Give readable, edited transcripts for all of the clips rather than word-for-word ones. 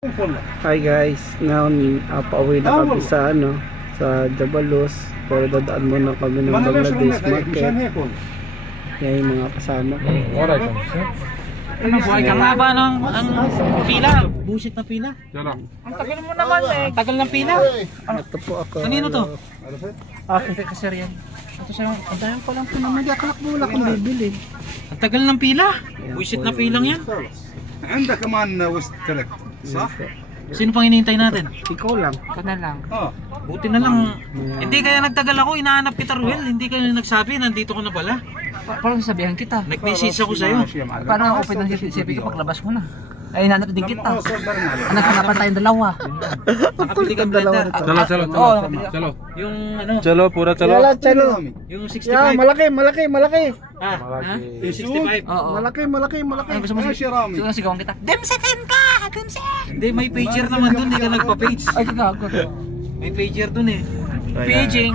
Hi guys, now pauwi na kami sa sa Jabalos, pero dadaan muna kami ng Bangladesh market. Yan yung mga kasama ko. Ano buhay ka nga ba ng pila? Busit na pila? Ang tagal mo naman eh. Tagal ng pila? Ito po ako. Kanino to? Akin. Kasir yan. Ito sa'yo. Ang tagal ko lang po Naman yakalak mo, wala kong bibili. Ang tagal ng pila? Busit na pilang yan. عندك كمان وسط ثلاث صح؟ Sino pang hinihintay natin? Ikaw lang. Ikaw na lang. اه Buti na lang. Hindi kaya nagtagal ako, inahanap kita Ruel. Hindi kaya nagsabi, nandito ko na pala. Parang sabihan kita. Nag-message ako sa'yo. Parang open ng isipin ko paglabas mo na. Ay, nanap din kita. Nagkanapan tayong dalawa. Nakabili kang blender. Chalo. Yung ano? चलो पूरा चलो Yala, chalo. Yung 65. Yeah, malaki. Ha? Yung 65. Oo. Malaki. Ano gusto mo sigawang sigawan kita? Demsetin ka! Demset! Hindi, may pager naman dun. Hindi ka nagpa-page. Ay, kagago. May pager dun eh. Paging.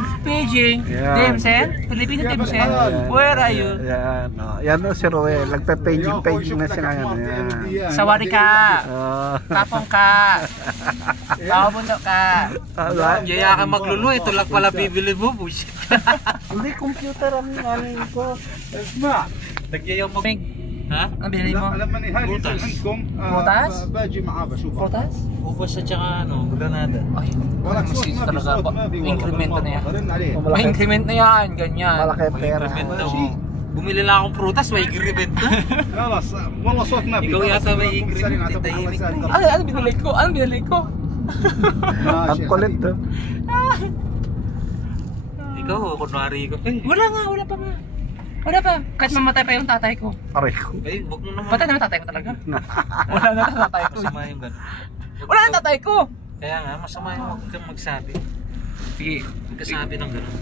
Yeah. Demset? Filipino Demset? Where are you? Yan, yan o si Roel. Nagpa-paging na siya ngayon. Yan. Sawari ka! Tapong ka! Kawabundo ka! Yaya ka maglulu. Ito lang pala bibili mo. Bullshit. Hindi, computer ang ano ko. اسمع Nagyayaw mag... Ha? Ang binili mo? لما نهاية بوتاس. عندكم بوتاس؟ باجي معاه بشوفه Protas? Ubos at saka ano, granada. Ay, ولك صوت masis ما في talaga. صوت ما في Increment na yan. رن عليه May increment na yan, ganyan. Malaki pera. Increment daw. Bumili lang akong prutas, may increment na. خلاص والله صوت ما في Ikaw yata may increment, tahimik na. Ano binili ko? Ang kulit to. Ikaw, kunwari ka pa eh. Wala pa. Kahit mamatay pa yung tatay ko. Aray ko. Ay, wag mo naman. Patay na yung tatay ko talaga. Wala na yung tatay ko. Masama yung gano'n. Wala na yung tatay ko. Kaya nga, masama yung wag kang magsabi. Sige. Huwag ka sabi ng gano'n.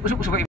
Gusto ko